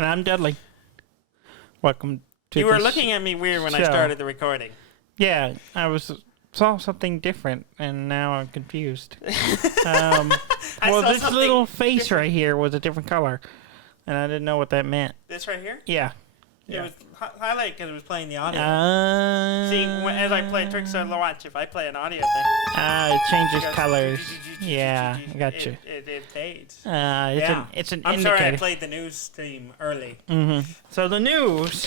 And I'm Dudley. Welcome to You were looking at me weird when I started the recording. Yeah, I saw something different, and now I'm confused. Well, this little face different. Right here was a different color, and I didn't know what that meant. This right here? Yeah. It was highlighted because it was playing the audio. See, as I play Tricks on the Watch, if I play an audio thing... it changes colors. Yeah, I got you. It fades. It's an I'm indicator. sorry I played the news stream early. Mm-hmm. So the news...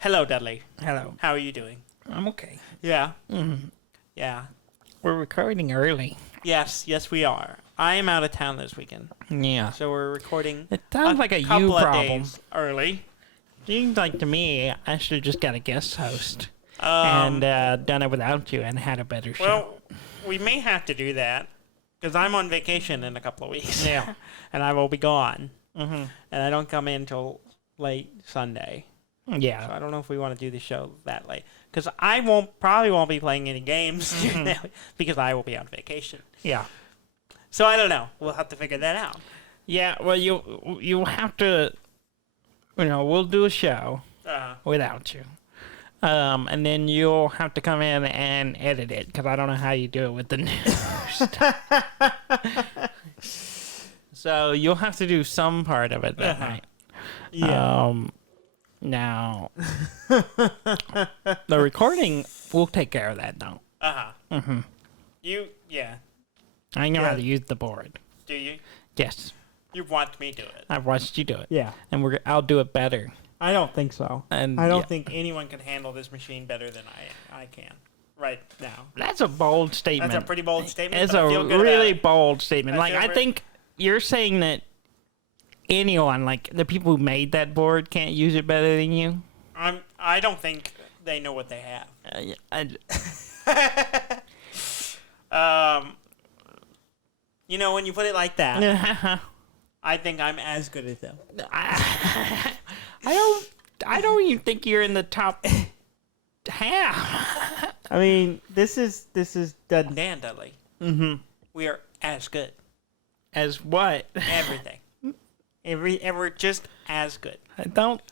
hello, Dudley. Hello. How are you doing? I'm okay. Yeah? Mm-hmm. Yeah. We're recording early. Yes, we are. I am out of town this weekend. Yeah. So we're recording it sounds like a couple you of problem. Days early. Seems like to me I should have just got a guest host and done it without you and had a better show. Well, we may have to do that because I'm on vacation in a couple of weeks. Yeah. And I will be gone. Mm-hmm. And I don't come in until late Sunday. Yeah. So I don't know if we want to do the show that late. Because I probably won't be playing any games because I will be on vacation. Yeah. So I don't know. We'll have to figure that out. Yeah, well, you have to, we'll do a show without you. And then you'll have to come in and edit it, because I don't know how you do it with the news. So you'll have to do some part of it that night. Yeah. Now, the recording, we'll take care of that, though. Uh-huh. Mm-hmm. I know how to use the board. Do you? Yes. You've watched me do it. I've watched you do it. Yeah. And I'll do it better. I don't think so. And I don't think anyone can handle this machine better than I can right now. That's a bold statement. That's a pretty bold statement. It's a really bold statement. I think you're saying that anyone, like the people who made that board, can't use it better than you? I don't think they know what they have. When you put it like that, I think I'm as good as them. I don't even think you're in the top half. I mean, this is Dan Dudley. Mm-hmm. We are as good. As what? Everything. We're just as good. I don't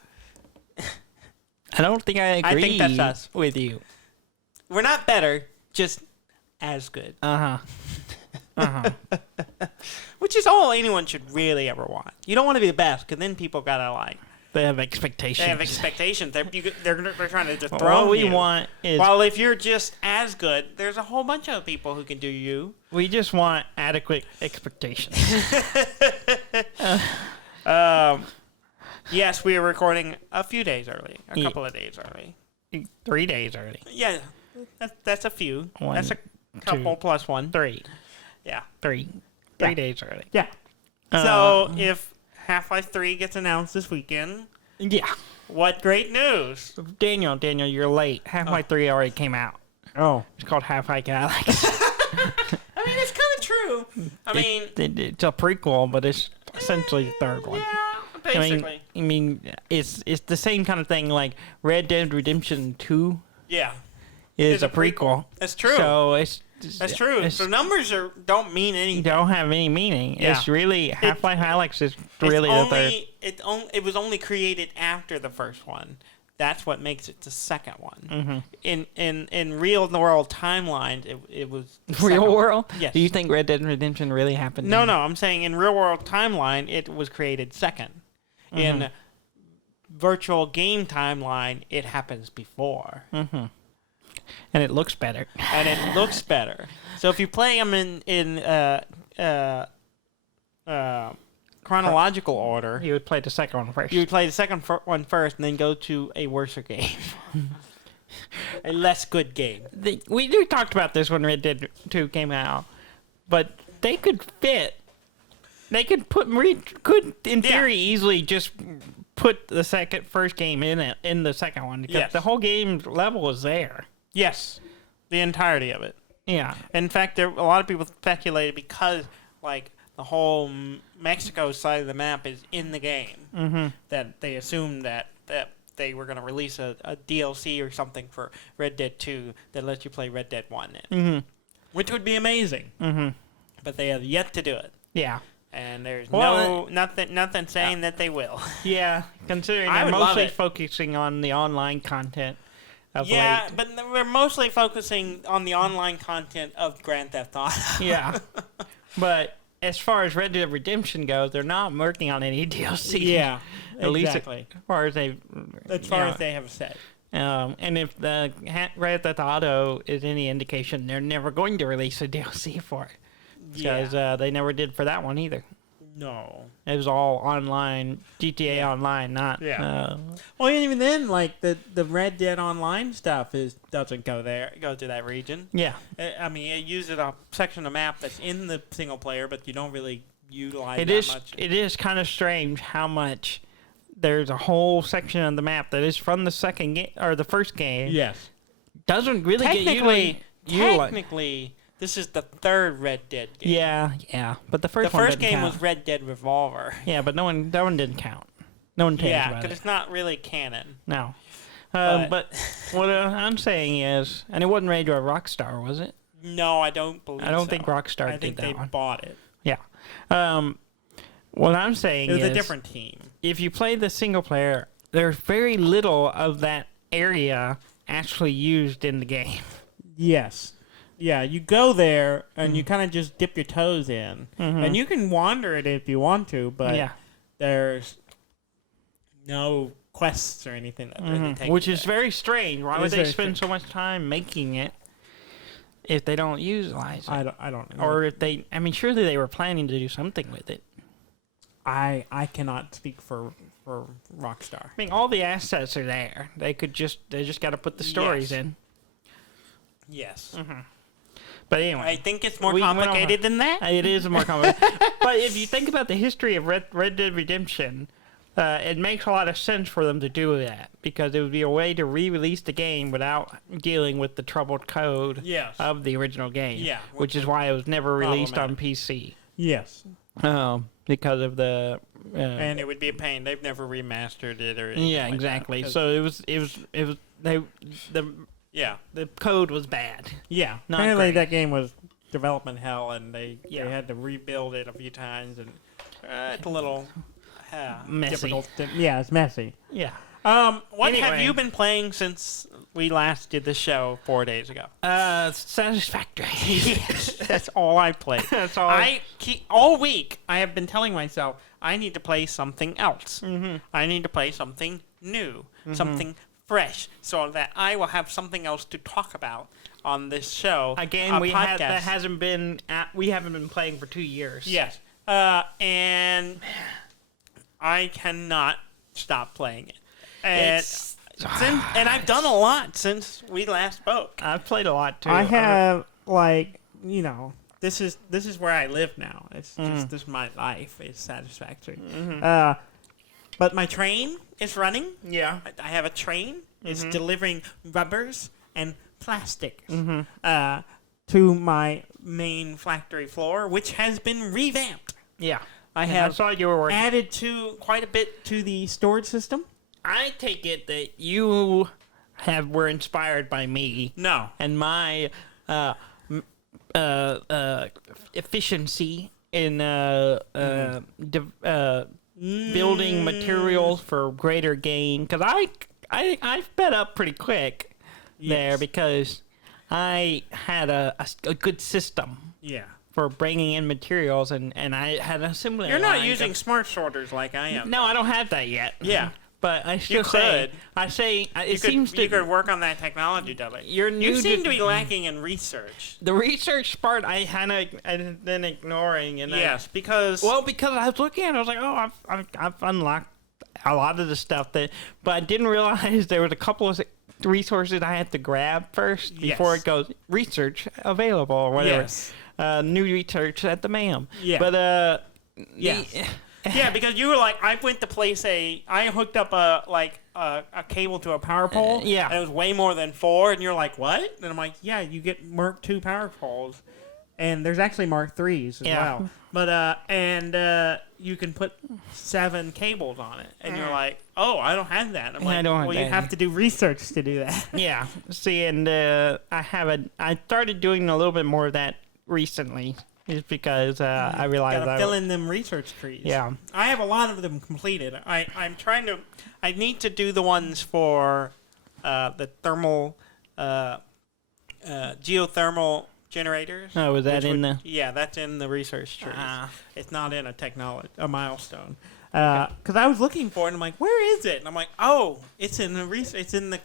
think I agree. I think that's us. With you. We're not better, just as good. Which is all anyone should really ever want. You don't want to be the best, because then people gotta they have expectations. They're trying to just throw all we want is. Well, if you're just as good, there's a whole bunch of people who can do you. We just want adequate expectations. Yes, we are recording a few days early, a couple of days early, 3 days early. Yeah, that's a few. One, that's a couple plus one. 3. Yeah, 3 days early. Yeah. So if Half-Life 3 gets announced this weekend, what great news! Daniel, you're late. Half-Life 3 already came out. Oh, it's called Half-Life Galaxy. I mean, it's kind of true. It's a prequel, but it's essentially the third one. Yeah, basically. I mean, it's the same kind of thing. Like Red Dead Redemption 2. Yeah. Is a prequel. That's true. So that's true. So numbers don't mean anything. Don't have any meaning. Yeah. It's really Half-Life Alyx is really the third. It was only created after the first one. That's what makes it the second one. Mm-hmm. In real world timelines, it was real world. Yes. Do you think Red Dead Redemption really happened? No. I'm saying in real world timeline, it was created second. Mm-hmm. In virtual game timeline, it happens before. Mm-hmm. And it looks better. So if you play them in chronological order, you would play the second one first. You would play the second one first, and then go to a worser game, a less good game. We talked about this when Red Dead 2 came out, but they could fit. They could in theory easily just put the first game in the second one, because the whole game level is there. Yes, the entirety of it. Yeah. In fact, a lot of people speculated because, like, the whole Mexico side of the map is in the game, that they assumed that they were going to release a DLC or something for Red Dead 2 that lets you play Red Dead 1 in. Which would be amazing. But they have yet to do it. Yeah. And there's nothing saying that they will. Yeah, considering they're mostly focusing on the online content of late. But we're mostly focusing on the online content of Grand Theft Auto. Yeah. But as far as Red Dead Redemption goes, they're not working on any DLC. Yeah, at least as far as they have said. And if the Grand Theft Auto is any indication, they're never going to release a DLC for it. Because they never did for that one either. No. It was all online, GTA Online, not... Well, even then, like, the Red Dead Online stuff doesn't go to that region. Yeah. I mean, it uses a section of map that's in the single player, but you don't really utilize that much. It is kind of strange how much there's a whole section of the map that is from the second game, or the first game. Yes. Doesn't really get technically, this is the third Red Dead game. Yeah. But the first game was Red Dead Revolver. Yeah, but that one didn't count. No one cares about it. Yeah, because it's not really canon. No. But what I'm saying is, and it wasn't made by Rockstar, was it? No, I don't believe so. I don't think Rockstar did that one. I think they bought it. Yeah. What I'm saying is... It was a different team. If you play the single player, there's very little of that area actually used in the game. Yes. Yeah, you go there, and you kind of just dip your toes in. And you can wander it if you want to, but there's no quests or anything that really take Which is very strange. Why would they spend so much time making it if they don't utilize it? I don't know. Or if they... I mean, surely they were planning to do something with it. I cannot speak for Rockstar. I mean, all the assets are there. They just got to put the stories in. Yes. But anyway, I think it's more complicated than that. It is more complicated. But if you think about the history of Red Dead Redemption, it makes a lot of sense for them to do that because it would be a way to re-release the game without dealing with the troubled code of the original game. Yeah, which is why it was never released on PC. Yes. Because of the and it would be a pain. They've never remastered it or anything. Yeah, exactly. So the code was bad. Yeah, apparently that game was development hell, and they had to rebuild it a few times, and it's a little messy. Difficult. It's messy. Yeah. What have you been playing since we last did the show 4 days ago? Satisfactory. Yes, that's all I played. That's all. All week I have been telling myself I need to play something else. I need to play something new, something fresh, so that I will have something else to talk about on this show. Again, we haven't been playing for 2 years. Yes, and I cannot stop playing it. And I've done a lot since we last spoke. I've played a lot too. I have, this is where I live now. It's just this is my life. It's Satisfactory. But my train is running. Yeah. I have a train. It's delivering rubbers and plastic to my main factory floor, which has been revamped. Yeah. I saw you were working. Added to quite a bit to the storage system. I take it that you were inspired by me. No. And my efficiency in building materials for greater gain, because I sped up pretty quick there because I had a good system. Yeah. For bringing in materials, and I had an assembly. You're not using smart sorters like I am. No, I don't have that yet. Yeah. But I still say, you could work on that technology, Dudley. You seem to be lacking in research. The research part I've been ignoring, and because I was looking at it, I was like, oh, I've unlocked a lot of the stuff but I didn't realize there was a couple of resources I had to grab first before it goes research available or whatever. Yes. New research at the MAM. Yeah. But Yeah, because you were like, I went to place I hooked up a cable to a power pole. Yeah. And it was way more than 4, and you're like, what? And I'm like, yeah, you get Mark II power poles. And there's actually Mark IIIs as well. But, you can put 7 cables on it. And you're like, oh, I don't have that. I'm like, well, you have to do research to do that. Yeah. See, and I started doing a little bit more of that recently. Just because I realized gotta fill in them research trees. Yeah. I have a lot of them completed. I need to do the ones for the thermal, geothermal generators. Oh, was that in the? Yeah, that's in the research trees. It's not in a milestone. Because I was looking for it, and I'm like, where is it? And I'm like, oh, it's in the It's in the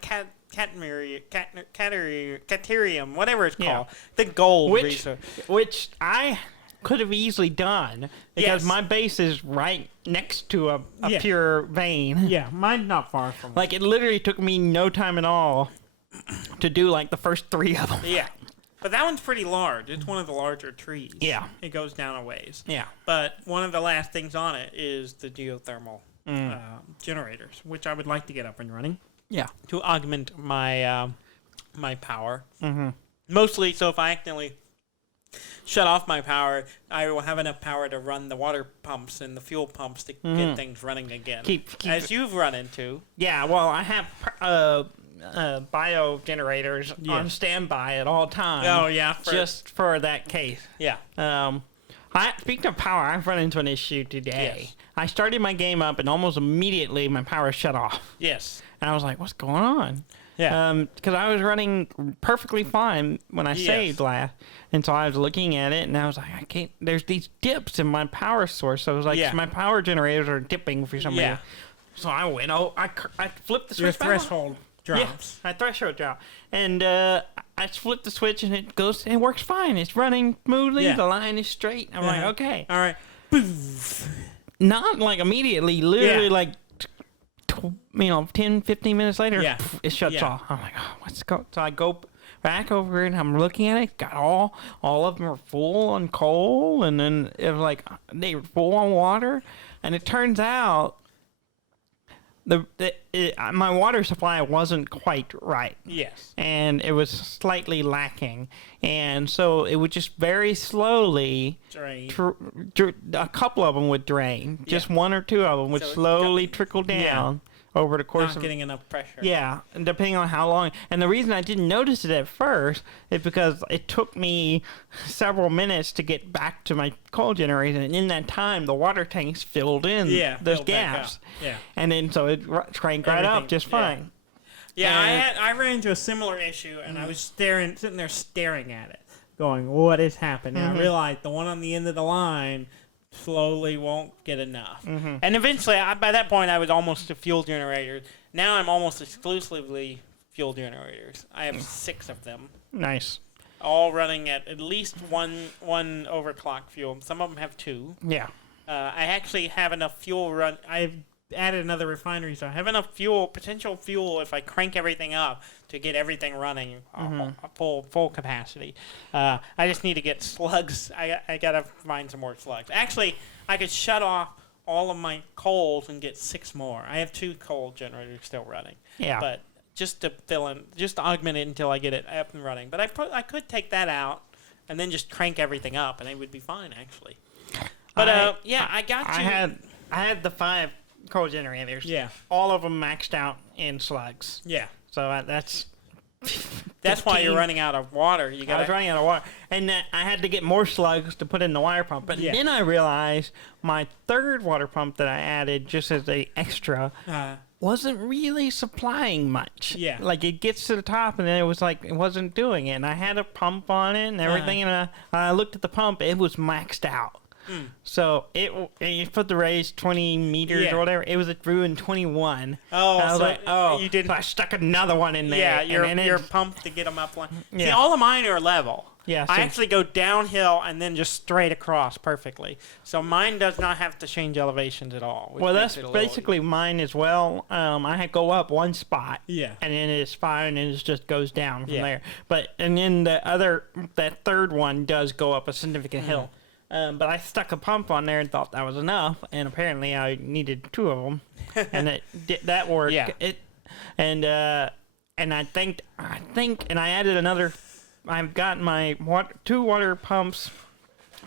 Caterium, whatever it's called. The gold research. Which I could have easily done because my base is right next to a pure vein. Yeah, mine's not far from Like, it literally took me no time at all to do, like, the first 3 of them. Yeah. But that one's pretty large. It's one of the larger trees. Yeah. It goes down a ways. Yeah. But one of the last things on it is the geothermal generators, which I would like to get up and running. Yeah. To augment my my power. Mm-hmm. Mostly, so if I accidentally shut off my power, I will have enough power to run the water pumps and the fuel pumps to get things running again. Keep as you've run into. Yeah, well, I have bio generators on standby at all times. Oh, yeah. Just for that case. Yeah. Speaking of power, I've run into an issue today. Yes. I started my game up, and almost immediately my power shut off. Yes. And I was like, what's going on? Yeah. Because I was running perfectly fine when I saved last. And so I was looking at it, and I was like, I can't. There's these dips in my power source. So I was like, my power generators are dipping for some reason. So I went, I flipped the switch. Your threshold drops. Yeah, my threshold drop. And I flipped the switch, and it works fine. It's running smoothly. The line is straight. I'm like, okay. All right. Boof. Not like immediately, literally like 10, 15 minutes later, it shuts off. I'm like, oh, what's going on? So I go back over and I'm looking at it. Got all of them are full on coal, and then it was like they were full on water. And it turns out my water supply wasn't quite right. Yes. And it was slightly lacking. And so it would just very slowly drain. A couple of them would drain. Just 1 or 2 of them would slowly trickle down over the course of... Not getting enough pressure. Yeah, and depending on how long. And the reason I didn't notice it at first is because it took me several minutes to get back to my coal generator. And in that time, the water tanks filled in those gaps. Yeah. And then so it cranked right up just fine. Yeah, I ran into a similar issue, and I was sitting there staring at it, going, what is happening? I realized the one on the end of the line slowly won't get enough. And eventually, by that point, I was almost to fuel generators. Now I'm almost exclusively fuel generators. I have 6 of them. Nice. All running at least one overclock fuel. Some of them have 2. Yeah. I actually have enough fuel run. I've added another refinery, so I have enough potential fuel, if I crank everything up to get everything running full capacity. I just need to get slugs. I gotta find some more slugs. Actually, I could shut off all of my coals and get 6 more. I have 2 coal generators still running. Yeah. But just to augment it until I get it up and running. But I could take that out and then just crank everything up, and it would be fine, actually. But I had the 5 coal generators. Yeah. All of them maxed out in slugs. Yeah. So that's why you're running out of water. I was running out of water. And I had to get more slugs to put in the water pump. But then I realized my 3rd water pump that I added just as a extra wasn't really supplying much. Yeah. Like, it gets to the top, and then it was like it wasn't doing it. And I had a pump on it and everything, and I looked at the pump. It was maxed out. So you put the raise 20 meters or whatever. It was drew in 21. Oh, I was like, you didn't. So I stuck another one in there. Yeah, your pump to get them up. See, all of mine are level. Yeah, I actually go downhill and then just straight across perfectly. So mine does not have to change elevations at all. Well, that's basically mine as well. I go up 1 spot. Yeah. And then it's fine, and it just goes down from there. And then that 3rd one does go up a significant hill. But I stuck a pump on there and thought that was enough, and apparently I needed 2 of them, and that worked. Yeah. And I think, and I added another. I've got my 2 water pumps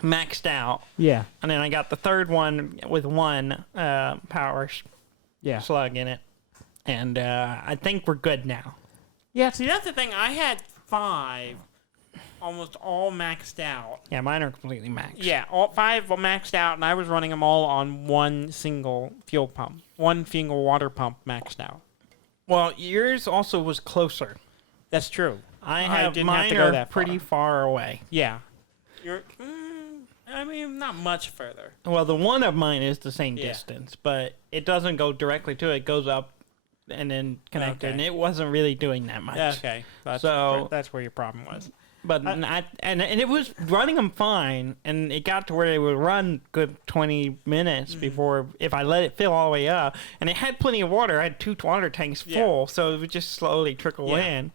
maxed out. Yeah. And then I got the third one with 1 power slug in it, and I think we're good now. Yeah. See, that's the thing. I had 5. Almost all maxed out. Yeah, mine are completely maxed. Yeah, all 5 were maxed out, and I was running them all on 1 single fuel pump, 1 single water pump maxed out. Well, yours also was closer. That's true. Mine have to go that far. pretty far away. Yeah. I mean, not much further. Well, the one of mine is the same distance, but it doesn't go directly to it. It goes up and then connected, and it wasn't really doing that much. Okay. That's where your problem was. But and it was running them fine, and it got to where it would run good 20 minutes before, if I let it fill all the way up. And it had plenty of water. I had 2 water tanks full, so it would just slowly trickle in.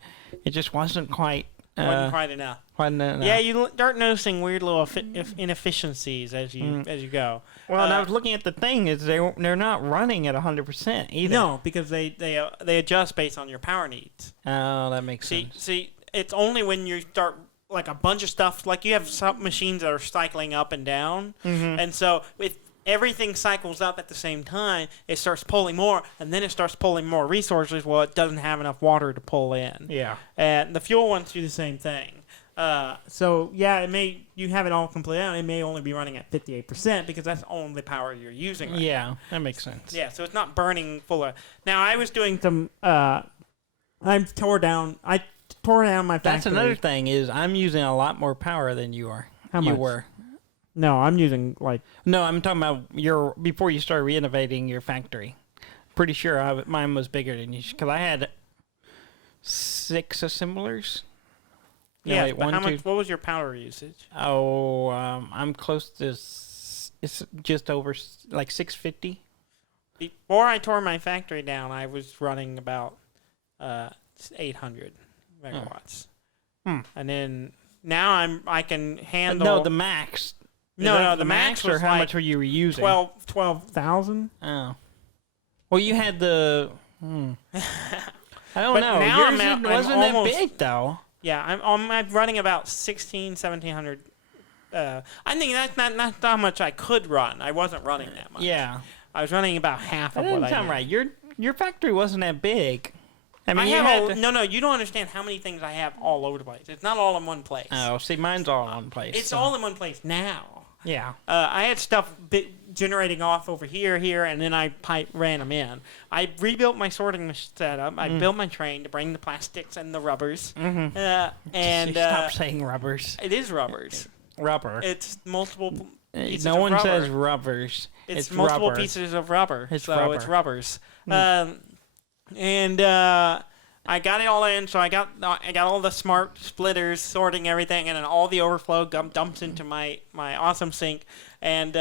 It just wasn't quite... wasn't quite enough. Yeah, you start noticing weird little inefficiencies as you go. Well, and I was looking at the thing, is they're not running at 100% either. No, because they adjust based on your power needs. Oh, that makes sense. See, it's only when you start like a bunch of stuff, like you have some machines that are cycling up and down, and so if everything cycles up at the same time, it starts pulling more, and then it starts pulling more resources. Well, it doesn't have enough water to pull in. Yeah. And the fuel ones do the same thing. So yeah, you have it all complete out. It may only be running at 58% because that's only the power you're using. Right now. That makes sense. Yeah, so it's not burning full of. Now I was doing some. I tore down my factory. That's another thing, is I'm using a lot more power than you are. How much? You were. No, I'm using No, I'm talking about before you started renovating your factory. Pretty sure mine was bigger than you, because I had 6 assemblers. No, yeah, wait, but what was your power usage? Oh, I'm close to. It's just over like 650. Before I tore my factory down, I was running about 800 megawatts, and then now I can handle. No, the max. No, the max was or how much were you using? 12,000. Oh, well, you had the. I don't know. Now Yours wasn't that big though. Yeah, I'm running about 1,700. I think that's not how much I could run. I wasn't running that much. Yeah, I was running about half of what I did. That doesn't sound right. Your factory wasn't that big. I mean, no. You don't understand how many things I have all over the place. It's not all in one place. Oh, see, mine's all in one place. It's all in one place now. Yeah. I had stuff generating off over here, and then I ran them in. I rebuilt my sorting setup. I built my train to bring the plastics and the rubbers. And stop saying rubbers. It is rubbers. Rubber. It's multiple pieces no of one rubber. Says rubbers. It's multiple rubber. pieces of rubber. It's It's rubbers. I got it all in, so I got all the smart splitters sorting everything, and then all the overflow dumps into my awesome sink. And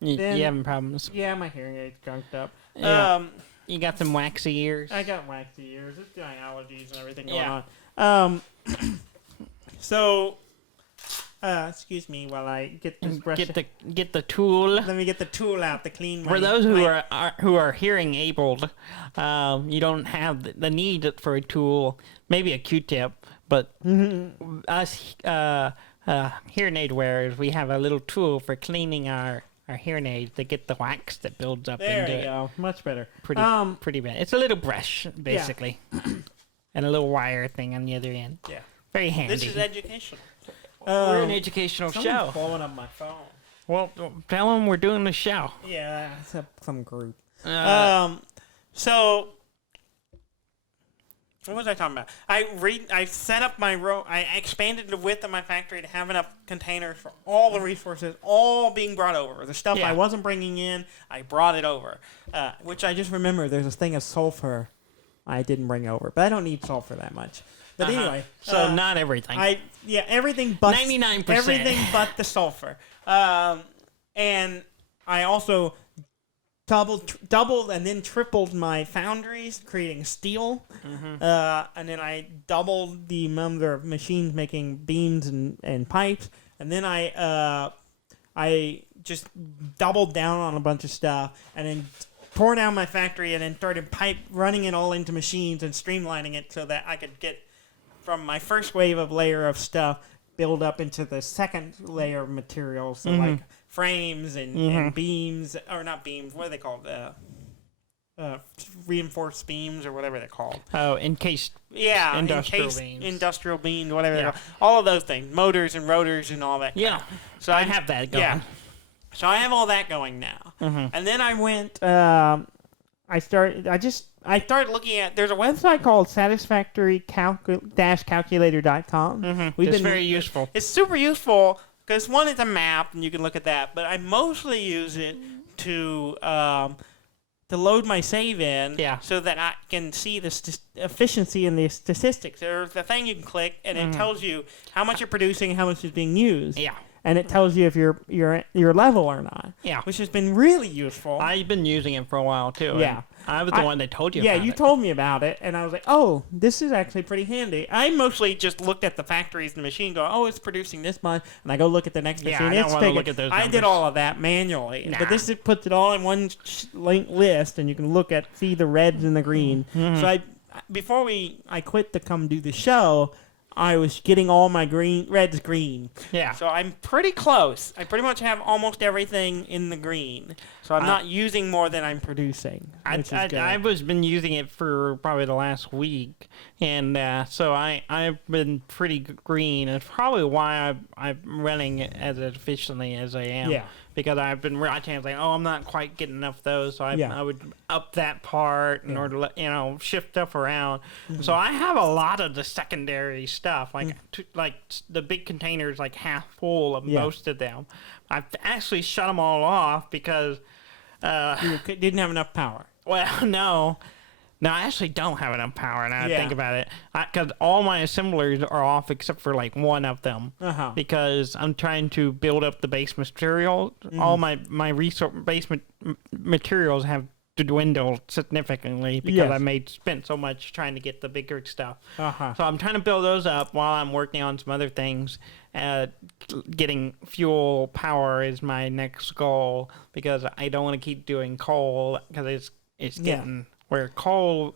you having problems? Yeah, my hearing aid's gunked up. Yeah. You got some waxy ears. I got waxy ears. It's my allergies and everything going on. So, excuse me while I get this brush. Get the tool. Let me get the tool out to clean my... For those who are hearing abled, you don't have the need for a tool. Maybe a Q-tip, but us hearing aid wearers, we have a little tool for cleaning our hearing aids to get the wax that builds up into it. There you go. Much better. Pretty bad. It's a little brush, basically. Yeah. And a little wire thing on the other end. Yeah. Very handy. This is educational. We're an educational show. Blowing up my phone. Well, tell them we're doing the show. Yeah, it's some group. So, what was I talking about? I set up my row. I expanded the width of my factory to have enough containers for all the resources, all being brought over. The stuff I wasn't bringing in, I brought it over. Which I just remember, there's this thing of sulfur I didn't bring over, but I don't need sulfur that much. But anyway, so not everything. Everything but 99%. Everything but the sulfur. And I also doubled and then tripled my foundries, creating steel. And then I doubled the number of machines making beams and pipes. and then I just doubled down on a bunch of stuff, and then tore down my factory, and then started running it all into machines and streamlining it so that I could get from my first wave of layer of stuff build up into the second layer of materials, so like frames and beams, or not beams, what are they called? Reinforced beams or whatever they're called. Oh, encased. Yeah, industrial beams. Industrial beams, whatever they're called. All of those things, motors and rotors and all that. Yeah. So I have that going. Yeah. So I have all that going now. And then I went. I started looking at. There's a website called Satisfactory-calculator.com. It's very useful. It's super useful because one, it's a map and you can look at that. But I mostly use it to load my save in, so that I can see the efficiency and the statistics. There's the thing you can click, and it tells you how much you're producing and how much is being used. Yeah. And it tells you if you're level or not. Yeah. Which has been really useful. I've been using it for a while, too. Yeah. I was the one that told you about it. Yeah, you told me about it, and I was like, oh, this is actually pretty handy. I mostly just looked at the factories and the machine, go, oh, it's producing this much, and I go look at the next machine. I don't want to look at those numbers. I did all of that manually, but this puts it all in one list, and you can see the reds and the green. So before I quit to come do the show, I was getting all my reds green. Yeah. So I'm pretty close. I pretty much have almost everything in the green. So I'm not using more than I'm producing. I've been using it for probably the last week, and so I've been pretty green. It's probably why I'm running it as efficiently as I am. Yeah. Because I've been watching, I was like, oh, I'm not quite getting enough of those, so I would up that part in order to shift stuff around. So I have a lot of the secondary stuff, like the big containers, like half full of most of them. I've actually shut them all off because you didn't have enough power. Well, no. No, I actually don't have enough power now I think about it. Because all my assemblers are off except for like one of them. Because I'm trying to build up the base material. All my base materials have dwindled significantly because I spent so much trying to get the bigger stuff. So I'm trying to build those up while I'm working on some other things. Getting fuel power is my next goal because I don't want to keep doing coal because it's getting... Where coal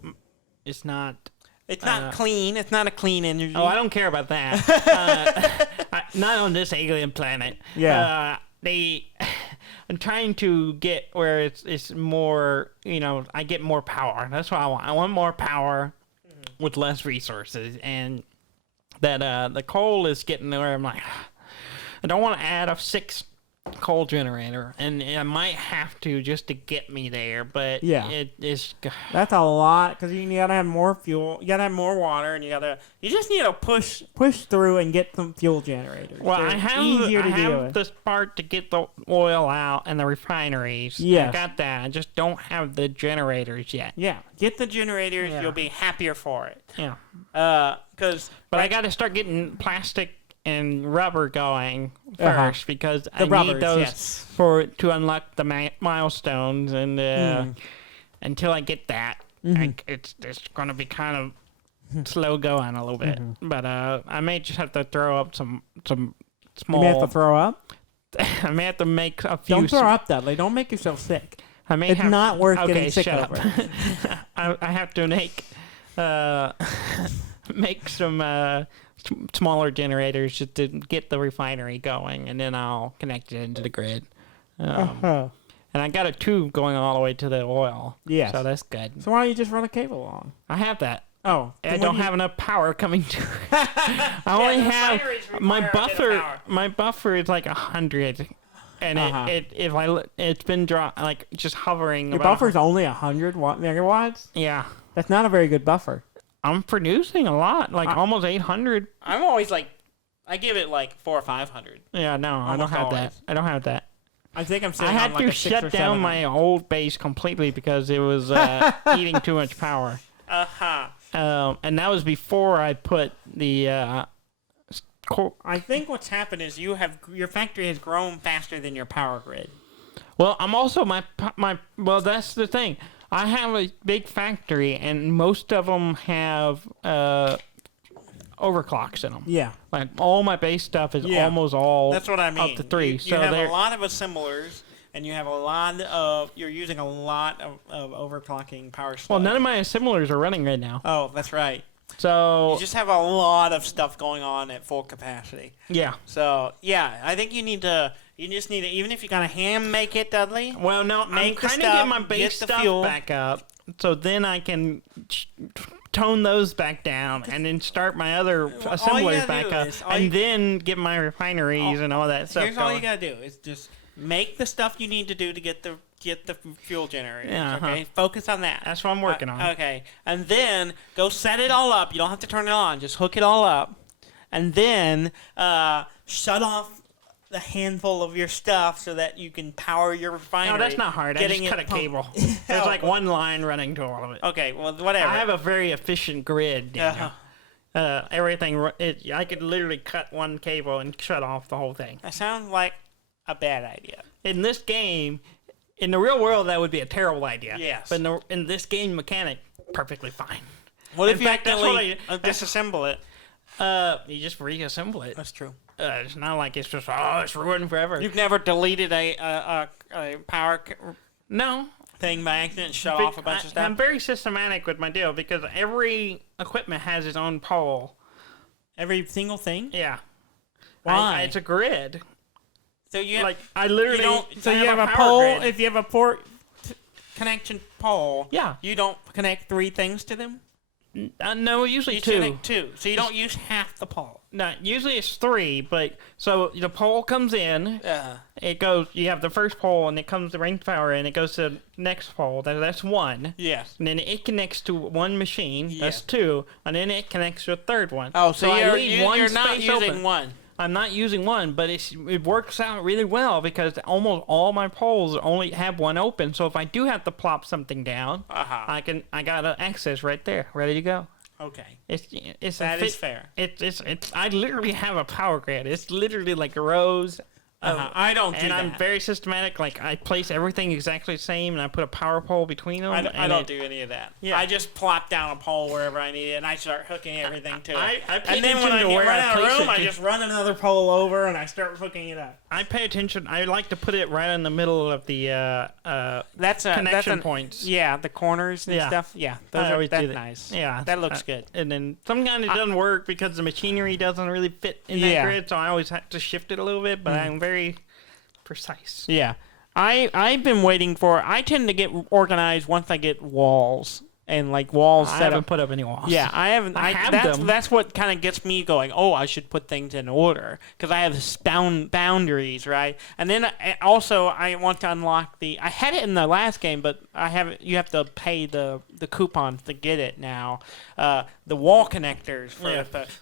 is not... It's not clean. It's not a clean energy. Oh, I don't care about that. Not on this alien planet. Yeah. I'm trying to get where it's more, I get more power. That's what I want. I want more power with less resources. And that the coal is getting where I'm like, I don't want to add a 6 coal generator, and I might have to just to get me there, but it's that's a lot because you gotta have more fuel, you gotta have more water, and you just need to push through and get some fuel generators. Well, I have the part to get the oil out and the refineries. I got that. I just don't have the generators yet. Yeah, get the generators. You'll be happier for it. Yeah. But I got to start getting plastic and rubber going first because I need those to unlock the milestones, and until I get that, it's going to be kind of slow going a little bit. But I may just have to throw up some small. You may have to throw up. I may have to make a few. Don't throw up, Dudley. Don't make yourself sick. It's not worth getting sick over. I have to make some. Smaller generators just to get the refinery going, and then I'll connect it into the grid. And I got a tube going all the way to the oil. Yeah. So that's good. So why don't you just run a cable along? I have that. Oh. I don't have enough power coming to it. I only have my buffer. My buffer is like 100. And it's been just hovering. Your buffer's only 100 megawatts? Yeah. That's not a very good buffer. I'm producing a lot, almost 800. I'm always I give it 400 or 500. Yeah, no, I don't have that. I don't have that. I think I'm sitting I had to shut down my old base completely because it was eating too much power. And that was before I put the. I think what's happened is your factory has grown faster than your power grid. Well, I'm also well, that's the thing. I have a big factory, and most of them have overclocks in them. Yeah. Like all my base stuff is almost all. That's what I mean. Up to 3. You have a lot of assemblers, and you have you're using a lot of overclocking power slug. Well, none of my assemblers are running right now. Oh, that's right. So you just have a lot of stuff going on at full capacity. Yeah. So yeah, I think you just need to, even if you kind of hand make it, Dudley. Well, no, I'm trying to get my base stuff back up, so then I can tone those back down, and then start my other assemblers back up, and then get my refineries and all that stuff. Here's all you gotta do is just make the stuff you need to do to get the fuel generators. Yeah, okay, focus on that. That's what I'm working on. Okay, and then go set it all up. You don't have to turn it on; just hook it all up, and then shut off the handful of your stuff so that you can power your refinery. No, that's not hard. I just cut a cable. There's like one line running to all of it. Okay, well, whatever. I have a very efficient grid. Everything. I could literally cut one cable and shut off the whole thing. That sounds like a bad idea. In this game, in the real world, that would be a terrible idea. Yes. But in this game mechanic, perfectly fine. What if you accidentally disassemble it? You just reassemble it. That's true. It's not like it's just it's ruined forever. You've never deleted a power thing by accident and shut off a bunch of stuff? I'm very systematic with my deal because every equipment has its own pole. Every single thing? Yeah. Why? It's a grid. So you have, I literally you have a pole. Grid. If you have a port connection pole, you don't connect 3 things to them. No, usually you 2. Connect 2, so you don't use half the pole. No, usually it's 3, but so the pole comes in. It goes. You have the first pole, and it comes the ring power, and it goes to the next pole. That's 1. Yes. And then it connects to one machine. Yes. That's 2, and then it connects to a third one. Oh, so I leave one you're space not using open. 1. I'm not using 1, but it works out really well because almost all my poles only have 1 open. So if I do have to plop something down, I got access right there, ready to go. Okay. That is fair. I literally have a power grid. It's literally like rows. I don't do that. And I'm very systematic. Like, I place everything exactly the same, and I put a power pole between them. I don't do any of that. Yeah. I just plop down a pole wherever I need it, and I start hooking everything to it. And then when I run out of room, I just run another pole over, and I start hooking it up. I pay attention. I like to put it right in the middle of the connection points. Yeah, the corners and stuff. Yeah, that's nice. Yeah. That looks good. And then sometimes it doesn't work because the machinery doesn't really fit in that grid, so I always have to shift it a little bit, but I'm very precise. Yeah. I've been waiting for... I tend to get organized once I get walls. And like walls set up. I haven't put up any walls. Yeah, I haven't. I have them. That's what kind of gets me going. Oh, I should put things in order because I have boundaries, right? And then I want to unlock the. I had it in the last game, but I haven't. You have to pay the coupons to get it now. The wall connectors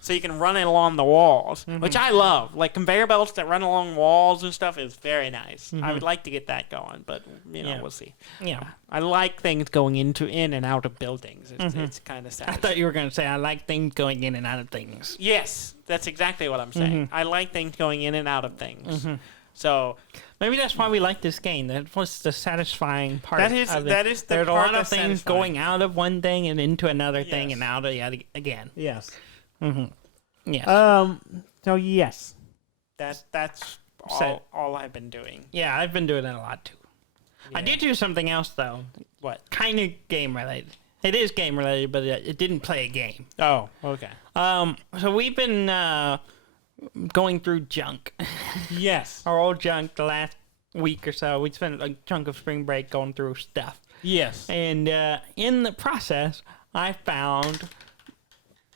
so you can run it along the walls, which I love. Like conveyor belts that run along walls and stuff is very nice. I would like to get that going, but we'll see. Yeah. I like things going in and out of buildings. It's kind of sad. I thought you were going to say I like things going in and out of things. Yes, that's exactly what I'm saying. I like things going in and out of things. So maybe that's why we like this game. That was the satisfying part. That is the There's part a lot of things satisfying. going out of one thing and into another thing and out of the other again. Yes. Yes. So yes, that's all I've been doing. Yeah, I've been doing that a lot too. Yeah. I did do something else though. What? Kind of game related. It is game related, but it didn't play a game. Oh, okay. So we've been going through junk. Yes. Our old junk the last week or so. We spent a chunk of spring break going through stuff. Yes. And in the process, I found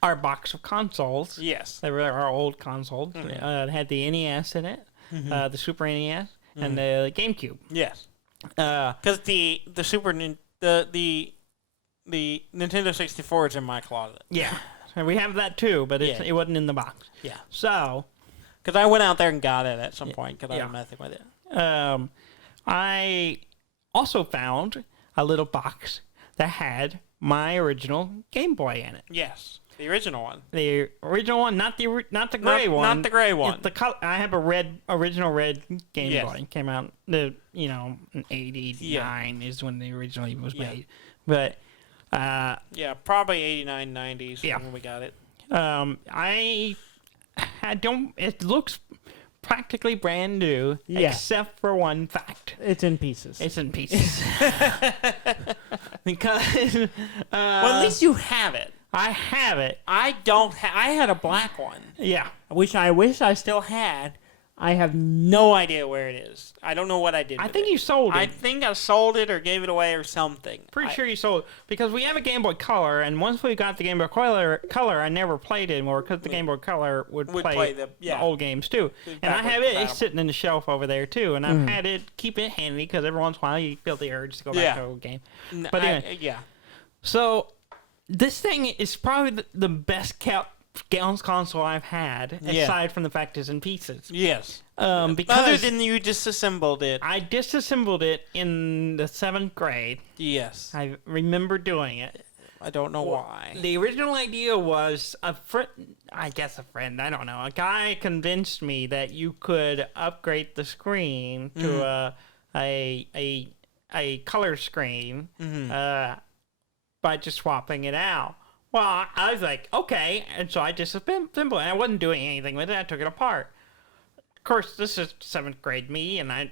our box of consoles. Yes. They were our old consoles. It had the NES in it, the Super NES, and the GameCube. Yes. Because the Nintendo 64 is in my closet. Yeah. And we have that too, but it wasn't in the box. Yeah. So. Because I went out there and got it at some point because I was messing with it. I also found a little box that had my original Game Boy in it. Yes. The original one. The original one, not the gray one. Not the gray one. I have a original red Game Boy. It came out in 89 is when the originally was made. But probably 89, 90s when we got it. I don't. It looks practically brand new, except for one fact. It's in pieces. It's in pieces. Because well, at least you have it. I have it. I don't. I had a black one. Yeah. Which I wish I still had. I have no idea where it is. I don't know what I did. I think you sold it. I think I sold it or gave it away or something. Pretty sure you sold it because we have a Game Boy Color, and once we got the Game Boy Color, I never played it anymore because the Game Boy Color would play the old games too. And I have it sitting in the shelf over there too, and I've had it, keep it handy because every once in a while you feel the urge to go back to an old game. But anyway, so this thing is probably the best kept console I've had, aside from the fact it's in pieces. Yes. Because other than you disassembled it. I disassembled it in the 7th grade. Yes. I remember doing it. I don't know why. The original idea was a friend, I don't know. A guy convinced me that you could upgrade the screen to a color screen by just swapping it out. Well, I was like, okay, and so I disassembled it. I wasn't doing anything with it. I took it apart. Of course, this is 7th grade me, and I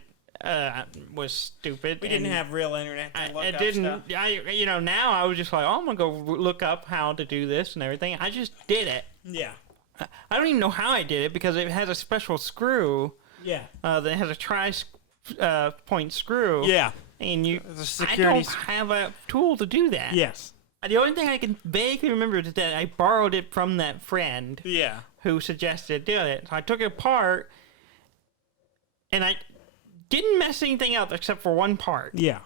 was stupid. We didn't have real internet to look up stuff. Now I was just like, oh, I'm going to go look up how to do this and everything. I just did it. Yeah. I don't even know how I did it because it has a special screw. Yeah. That has a tri-point screw. Yeah. And I don't have a tool to do that. Yes. The only thing I can vaguely remember is that I borrowed it from that friend who suggested doing it. So I took it apart, and I didn't mess anything up except for one part. Yeah.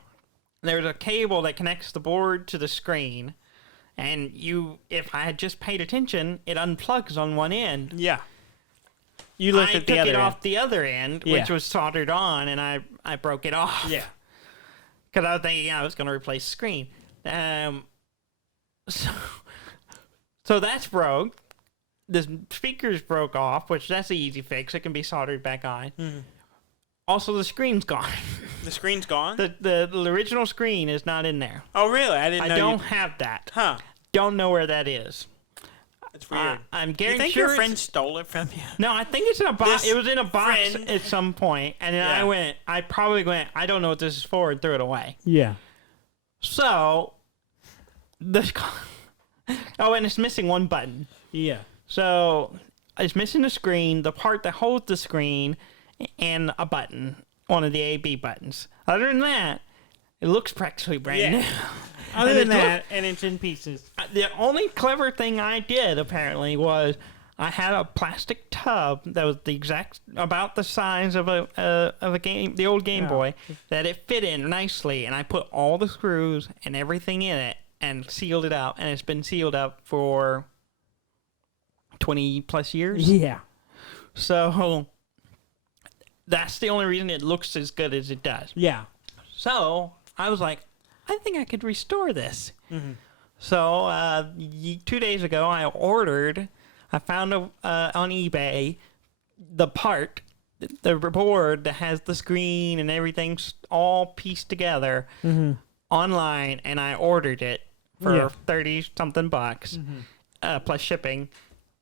There's a cable that connects the board to the screen, and if I had just paid attention, it unplugs on one end. Yeah. You looked at the other end. I took it off the other end, which was soldered on, and I broke it off. Yeah. Because I was thinking I was going to replace the screen. So that's broke. The speakers broke off, which that's an easy fix. It can be soldered back on. Mm-hmm. Also, the screen's gone. The screen's gone? The original screen is not in there. Oh, really? I don't have that. Huh. Don't know where that is. That's weird. I'm guaranteed. You think your friend stole it from you? No, I think it's in a box. It was in a box at some point, and then I probably went, I don't know what this is for, and threw it away. Yeah. So, and it's missing one button. Yeah. So, it's missing the screen, the part that holds the screen, and a button, one of the A-B buttons. Other than that, it looks practically brand new. Other than that, and it's in pieces. The only clever thing I did, apparently, was I had a plastic tub that was about the size of the old Game Boy, that it fit in nicely, and I put all the screws and everything in it and sealed it up, and it's been sealed up for 20 plus years. Yeah. So that's the only reason it looks as good as it does. Yeah. So I was like, I think I could restore this. Mm-hmm. So 2 days ago, I found on eBay the part, the board that has the screen and everything all pieced together online, and I ordered it for 30-something bucks plus shipping.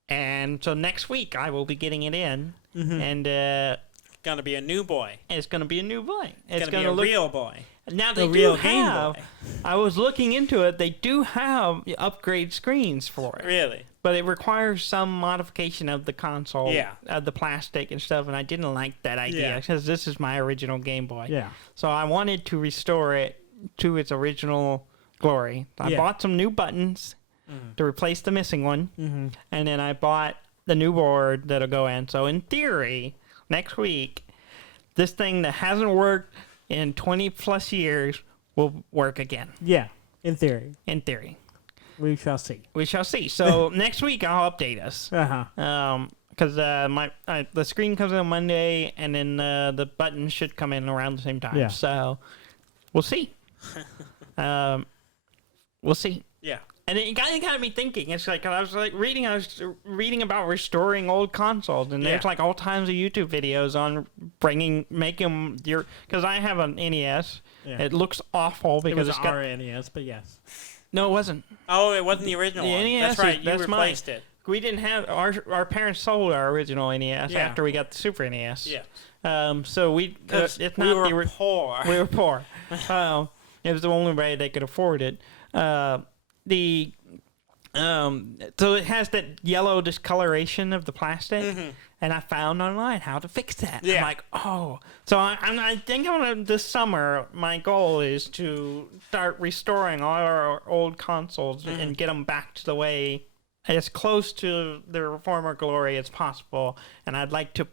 And so next week I will be getting it in, and it's gonna be a new boy. It's gonna be a new boy. It's gonna be a real boy. Now they do have. I was looking into it. They do have upgrade screens for it. Really? But it requires some modification of the console, the plastic and stuff, and I didn't like that idea because this is my original Game Boy. Yeah. So I wanted to restore it to its original glory. I bought some new buttons to replace the missing one, and then I bought the new board that'll go in. So in theory, next week, this thing that hasn't worked in 20 plus years will work again. Yeah, in theory. In theory. We shall see. We shall see. So next week I'll update us. Because the screen comes in on Monday, and then the buttons should come in around the same time. Yeah. So we'll see. We'll see. Yeah. And it got me thinking. It's like I was reading about restoring old consoles, and there's like all kinds of YouTube videos on making your. Because I have an NES. Yeah. It looks awful because it's got our NES, but yes. No, it wasn't. Oh, it wasn't the original one. NES, that's right. You replaced it. we didn't have our parents sold our original NES Yeah. after we got the Super NES. Yeah. So we Because it's we not were the poor. we were poor. It was the only way they could afford it. The so it has that yellow discoloration of the plastic, and I found online how to fix that. Yeah. I'm like, oh, so I think this summer my goal is to start restoring all our old consoles and get them back to the way as close to their former glory as possible, and I'd like to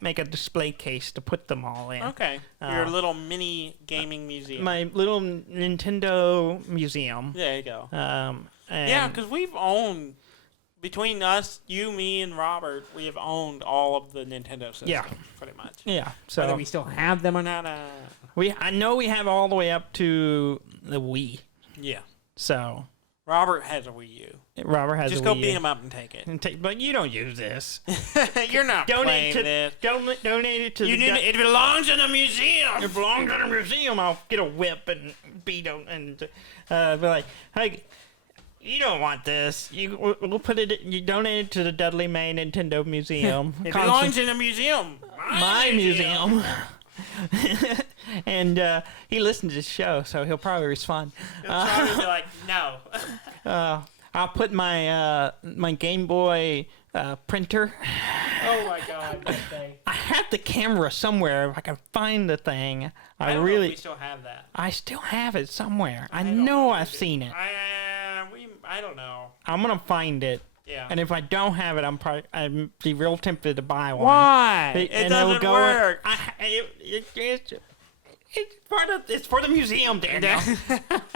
make a display case to put them all in. Okay. Your little mini gaming museum. My little Nintendo museum. There you go. And Yeah, because we've owned, between us, you, me, and Robert, we have owned all of the Nintendo systems. Yeah. Pretty much. yeah. Whether So we still have them or not. I know we have all the way up to the Wii. Yeah. So Robert has a Wii U. Robert has Just a go Wii beat U. him up and take it. But you don't use this. You're not Donate playing this. donate it to It belongs in a museum. It belongs in a museum. I'll get a whip and beat him and be like, hey, you don't want this. We'll put it. You donate it to the Dudley May Nintendo Museum. It belongs in a museum. My museum. And he listens to this show, so he'll probably respond. He'll probably be like, no. I'll put my my Game Boy printer. Oh my God, that thing. I have the camera somewhere. If I can find the thing, I don't know if we still have that. I still have it somewhere. I don't know know I've seen it. I don't know. I'm gonna find it. Yeah. And if I don't have it, I'd be real tempted to buy one. Why? It doesn't work. It's for the museum, Daniel.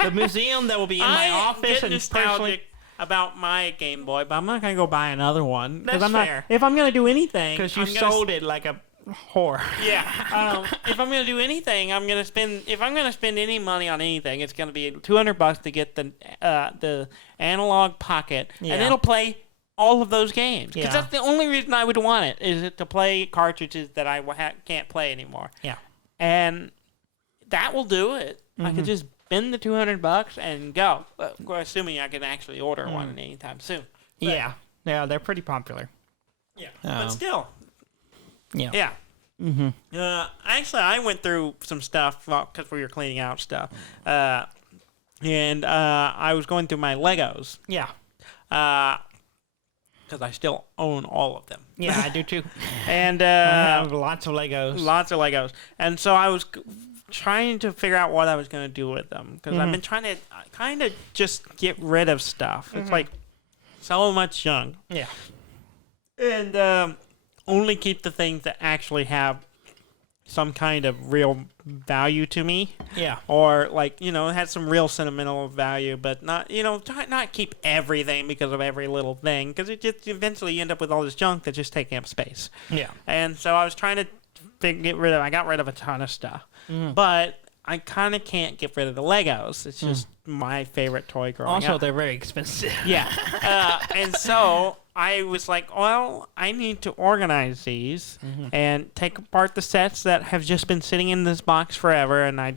The museum that will be in my office and nostalgic personally. about my Game Boy, but I'm not gonna go buy another one That's I'm not. fair. If I'm gonna do anything, Because you I'm gonna sold it like a whore. yeah. If I'm gonna do anything, if I'm gonna spend any money on anything, it's gonna be $200 to get the analog pocket, and Yeah. it'll play all of those games. Because Yeah. that's the only reason I would want it, is it to play cartridges that I can't play anymore. Yeah. And that will do it. I could just spend the $200 and go. Assuming I can actually order one anytime soon. But, Yeah, they're pretty popular. yeah. But still. Yeah. Yeah. Mm-hmm. Actually, I went through some stuff because we were cleaning out stuff. And I was going through my Legos. Yeah. Because I still own all of them. Yeah, I do too. And I have lots of Legos. lots of Legos. And so I was trying to figure out what I was going to do with them. Because I've been trying to kind of just get rid of stuff. It's like so much junk. Yeah. And only keep the things that actually have some kind of real value to me. Yeah. Or, like, it has some real sentimental value, but not, try not keep everything because of every little thing, because it just eventually you end up with all this junk that's just taking up space. Yeah. And so I was trying to I got rid of a ton of stuff. But I kind of can't get rid of the Legos. It's just my favorite toy growing up. Also, they're very expensive. Yeah. And so I was like, well, I need to organize these and take apart the sets that have just been sitting in this box forever, and I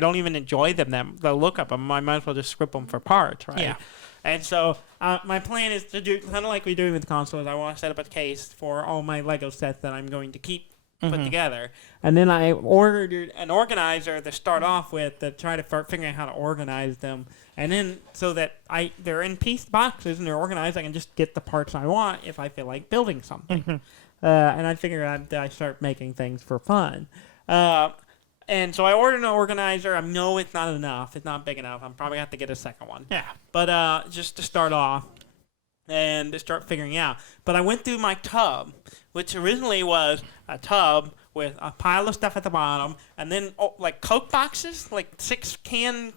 don't even enjoy the look of them. I might as well just script them for parts, right? Yeah. And so my plan is to do, kind of like we're doing with the consoles, I want to set up a case for all my Lego sets that I'm going to keep put together. And then I ordered an organizer to start off with to try to start figuring out how to organize them. And then so that they're in piece boxes and they're organized, I can just get the parts I want if I feel like building something. And I figured I start making things for fun. And so I ordered an organizer. I know it's not enough. It's not big enough. I'm probably have to get a second one. Yeah. But just to start off and to start figuring out. But I went through my tub, which originally was a tub with a pile of stuff at the bottom, and then like Coke boxes, like 6-can,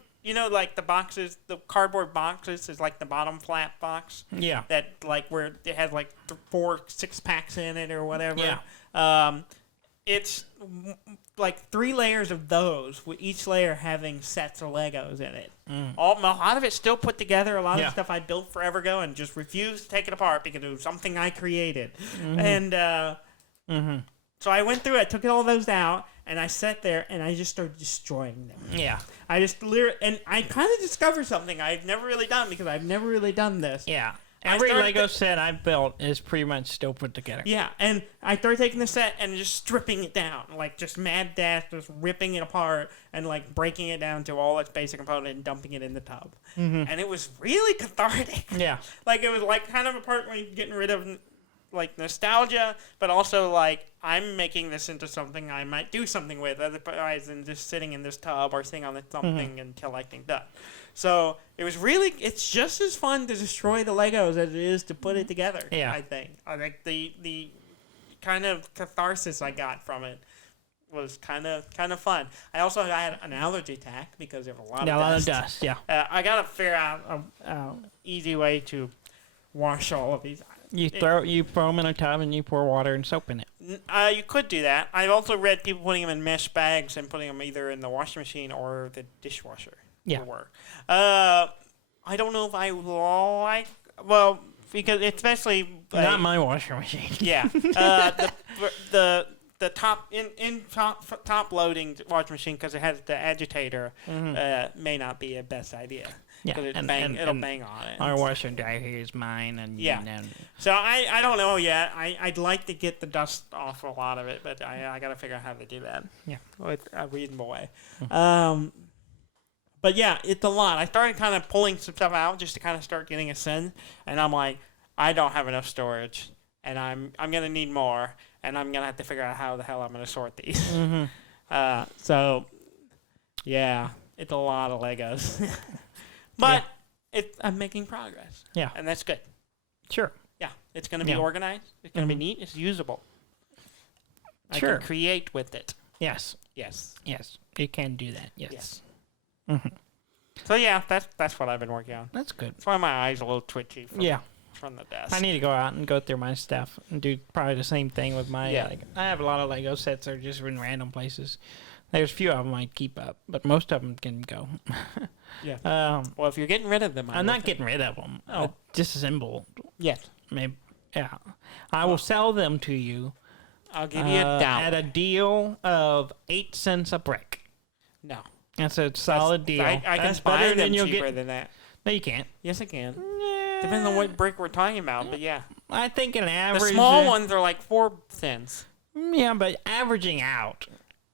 like the boxes, the cardboard boxes is like the bottom flat box. Yeah. That like where it has like 4 6-packs in it or whatever. Yeah. It's like 3 layers of those, with each layer having sets of Legos in it. A lot of it's still put together. A lot of stuff I built forever ago and just refused to take it apart because it was something I created. And so I went through it, took all those out, and I sat there and I just started destroying them. Yeah. I just and I kind of discovered something I've never really done because I've never really done this. Yeah. Every Lego set I've built is pretty much still put together. Yeah, and I started taking the set and just stripping it down, like just mad dash, just ripping it apart and like breaking it down to all its basic component and dumping it in the tub. Mm-hmm. And it was really cathartic. Yeah. Like it was like kind of a part where you're getting rid of like nostalgia, but also like I'm making this into something I might do something with, otherwise than just sitting in this tub or sitting on something and collecting dust. So it's just as fun to destroy the Legos as it is to put it together. Yeah. I think the kind of catharsis I got from it was kind of fun. I also had an allergy attack because there was a lot of dust. Yeah. I gotta figure out an easy way to wash all of these. You throw them in a tub and you pour water and soap in it. You could do that. I've also read people putting them in mesh bags and putting them either in the washing machine or the dishwasher. Yeah. I don't know if I like. Well, because especially not my washing machine. Yeah. The top loading washing machine, because it has the agitator, may not be a best idea. Yeah, it'll bang on it. Our washer and dryer here is mine, and So I don't know yet. I'd like to get the dust off a lot of it, but I got to figure out how to do that. Yeah, with a reasonable way. But yeah, it's a lot. I started kind of pulling some stuff out just to kind of start getting a sense, and I'm like, I don't have enough storage, and I'm gonna need more, and I'm gonna have to figure out how the hell I'm gonna sort these. Mm-hmm. So yeah, it's a lot of Legos, but I'm making progress. Yeah, and that's good. Sure. Yeah, it's gonna be organized. It's gonna be neat. It's usable. Sure. I can create with it. Yes. Yes. Yes. You can do that. Yes. Mm-hmm. So yeah, that's what I've been working on. That's good. That's why my eyes are a little twitchy from the desk. I need to go out and go through my stuff and do probably the same thing with my. I have a lot of Lego sets that are just in random places. There's a few of them I keep up, but most of them can go. Yeah. Well, if you're getting rid of them, I'm not getting rid of them. Oh. Disassemble. Yes. Maybe. Yeah. I will sell them to you. I'll give you $1 at a deal of 8 cents a brick. No. That's a solid deal. I can buy them cheaper than that. No, you can't. Yes, I can. Depends on what brick we're talking about, but yeah. I think an average... The small ones are like 4 cents. Yeah, but averaging out,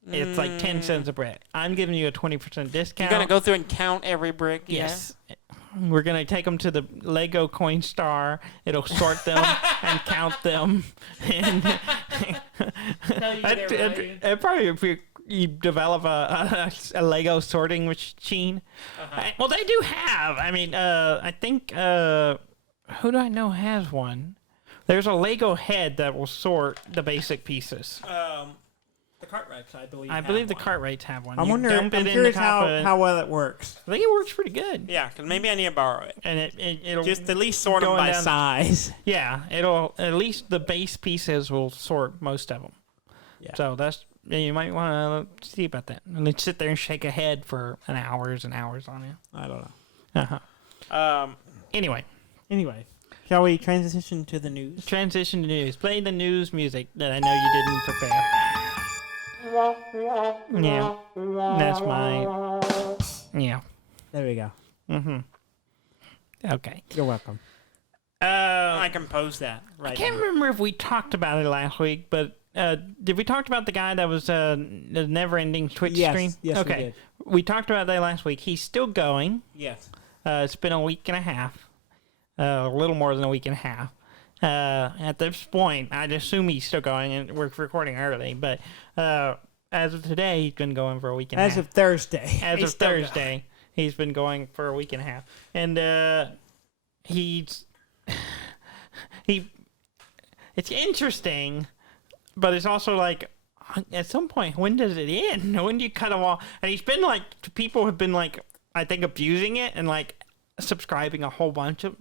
it's like 10 cents a brick. I'm giving you a 20% discount. You're going to go through and count every brick? Yes. Yeah? We're going to take them to the Lego Coin Star. It'll sort them and count them. And probably if you develop a Lego sorting machine. Well, they do have. I mean, I think, who do I know has one? There's a Lego head that will sort the basic pieces. The Cartwrights, I believe. I believe the Cartwrights have one. I'm curious how well it works. I think it works pretty good. Yeah, because maybe I need to borrow it. And it'll just at least sort them by size. Yeah, it'll at least the base pieces will sort most of them. Yeah. So you might want to see about that. And then sit there and shake a head for hours and hours on it. I don't know. Anyway, shall we transition to the news? Transition to news. Play the news music that I know you didn't prepare. Yeah, that's my. Yeah. There we go. Okay. You're welcome. I composed that. Right. I can't remember if we talked about it last week, but did we talk about the guy that was the never-ending Twitch stream? Yes, okay. we did. We talked about that last week. He's still going. Yes. It's been a week and a half, a little more than a week and a half. At this point, I'd assume he's still going, and we're recording early, but as of today, he's been going for a week and a half. As of Thursday. As of Thursday, he's been going for a week and a half. And it's interesting, but it's also like, at some point, when does it end? When do you cut him off? And he's been like, people have been like, I think abusing it and like subscribing a whole bunch of,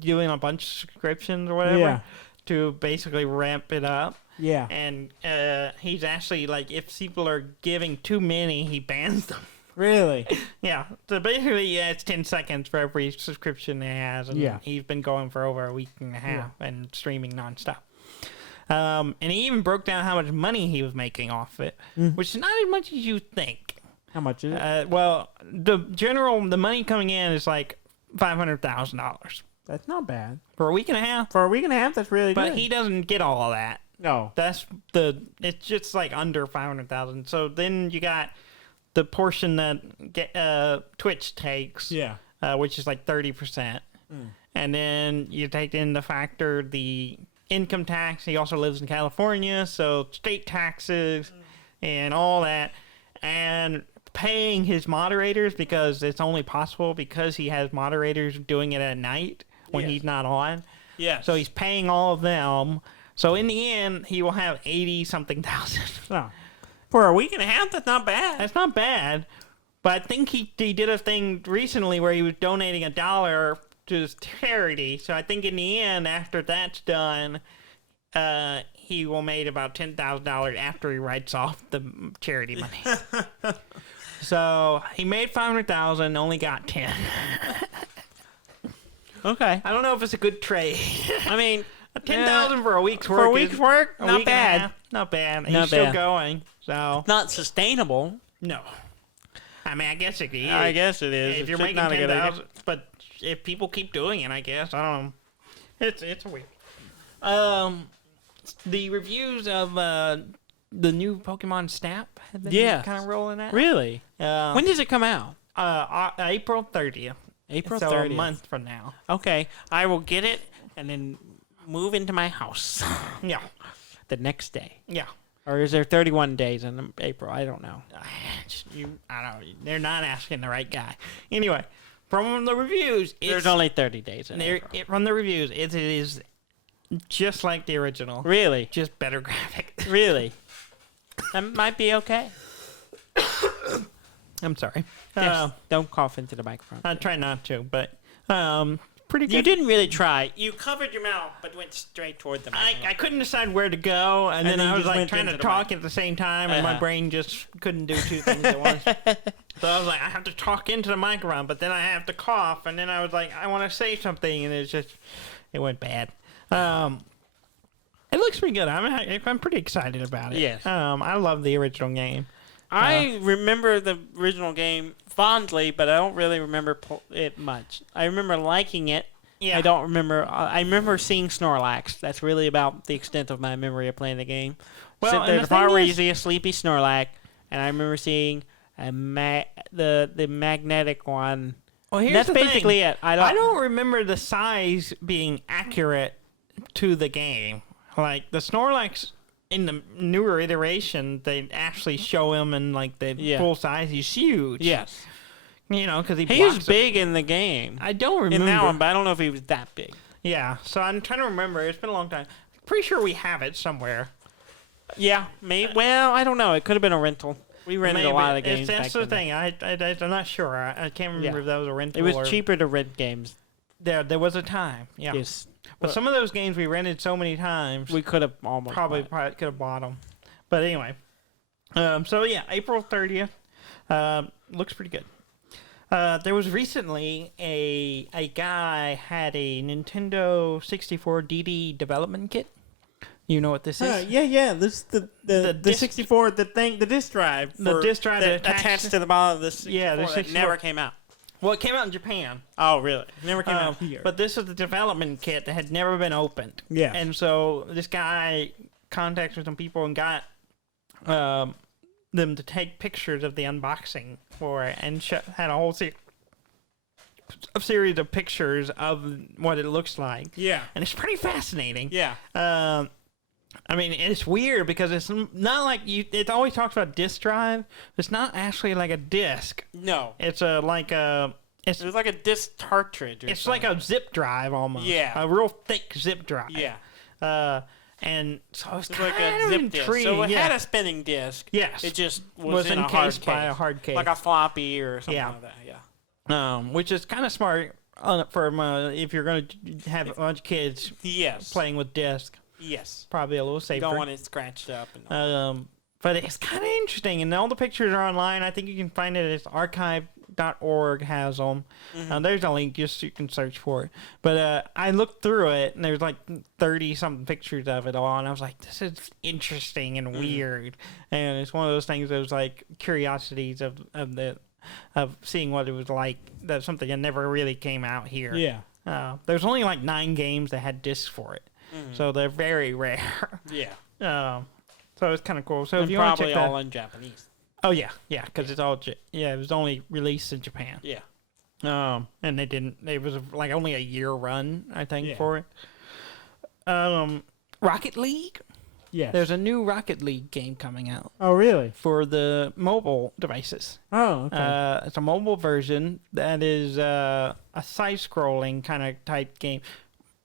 doing a bunch of subscriptions or whatever to basically ramp it up. Yeah. And he's actually like, if people are giving too many, he bans them. Really? Yeah. So basically, it's 10 seconds for every subscription he has. And he's been going for over a week and a half and streaming nonstop. And he even broke down how much money he was making off it, which is not as much as you think. How much is it? Well, the money coming in is like $500,000. That's not bad. for a week and a half. For a week and a half, that's really But good. he doesn't get all of that. No. It's just like under 500,000. So then you got the portion that Twitch takes, Yeah. which is like 30%. And then you take into factor the income tax. He also lives in California, so state taxes and all that. And paying his moderators, because it's only possible because he has moderators doing it at night when he's not on. Yes. So he's paying all of them. So in the end, he will have 80-something thousand. No. For a week and a half, that's not bad. That's not bad. But I think he did a thing recently where he was donating $1 to his charity. So I think in the end, after that's done, he will make about $10,000 after he writes off the charity money. So he made 500,000, only got 10. Okay. I don't know if it's a good trade. I mean, 10,000 for a week's work. for a week's work, not bad. Not bad. Not He's still bad. going. So Not sustainable. no. I mean, I guess it is. I guess it is. If It's you're just making not a good idea. 10,000, but if people keep doing it, I guess I don't know. It's weird. The reviews of the new Pokemon Snap have been kind of rolling out. Really? When does it come out? April 30th. April So 30th. a month from now. Okay, I will get it and then move into my house Yeah. the next day. Yeah. Or is there 31 days in April? I don't know. I don't know. They're not asking the right guy. Anyway, from the reviews, There's only 30 days in April. from the reviews, it is just like the original. Really? Just better graphics. Really? That might be okay. I'm sorry. Yes, don't cough into the microphone. I try not to, but pretty good. You didn't really try. You covered your mouth, but went straight toward the microphone. I couldn't decide where to go, and then then I you was just like went trying into to the talk at the same time, and my Uh-huh. brain just couldn't do two things at once. So I was like, I have to talk into the microphone, but then I have to cough, and then I was like, I want to say something, and it went bad. It looks pretty good. I'm pretty excited about it. Yes. I love the original game. I remember the original game fondly, but I don't really remember it much. I remember liking it. Yeah. I don't remember. I remember seeing Snorlax. That's really about the extent of my memory of playing the game. Well, So and there's the a part thing where is- you see a sleepy Snorlax, and I remember seeing the magnetic one. Well, here's That's the basically thing. it. I don't remember the size being accurate to the game. Like the Snorlax in the newer iteration, they actually show him in like the full size. He's huge. Yes. You know, because he He was blocks it. big in the game. I don't In remember. that one, but I don't know if he was that big. Yeah, so I'm trying to remember. It's been a long time. Pretty sure we have it somewhere. Yeah, maybe. Well, I don't know. It could have been a rental. We rented Maybe. a lot of games. That's back the then. thing. I'm not sure. I can't remember Yeah. if that was a rental. It was or, cheaper to rent games. There was a time. Yeah. Yes. But some of those games we rented so many times. We could have almost probably could have bought them. But anyway, so yeah, April 30th looks pretty good. There was recently a guy had a Nintendo 64 DD development kit. You know what this is? Yeah. This the disc- 64, the disk drive. The disc drive that attached to the bottom of the 64 Yeah, the that 64. never came out. Well, it came out in Japan. Oh, really? Never came out here. But this is the development kit that had never been opened. Yeah. And so this guy contacted some people and got them to take pictures of the unboxing for it, and had a whole series of pictures of what it looks like. Yeah. And it's pretty fascinating. Yeah. I mean, it's weird because it's not like it always talks about disk drive. It's not actually like a disk. No. It's It was like a disc cartridge. Or It's something. like a zip drive almost. Yeah. A real thick zip drive. Yeah. And so I was It's kind like a of zip disc. intrigued. So it yeah. had a spinning disc. Yes. It just Was in a hard encased by case. a hard case. Like a floppy or something Yeah. like that. Yeah. Which is kind of smart for if you're going to have a bunch of kids Yes. playing with disc. Yes. Probably a little You safer. don't want it scratched up. And But it's kind of interesting, and all the pictures are online. I think you can find it. It's archive.org has them. There's a link just so you can search for it. But I looked through it, and there's like 30-something pictures of it all, and I was like, this is interesting and weird. And it's one of those things that was like curiosities of seeing what it was like. That's something that never really came out here. Yeah. There's only like 9 games that had discs for it, so they're very rare. Yeah. So it's kind of cool. So And if you want to probably check that, all in Japanese. oh yeah, because it's all it was only released in Japan. Yeah. And they didn't. It was like only a year run, I think, Yeah. for it. Rocket League. Yes. There's a new Rocket League game coming out Oh, really? for the mobile devices. Oh, okay. It's a mobile version that is a side-scrolling kind of type game.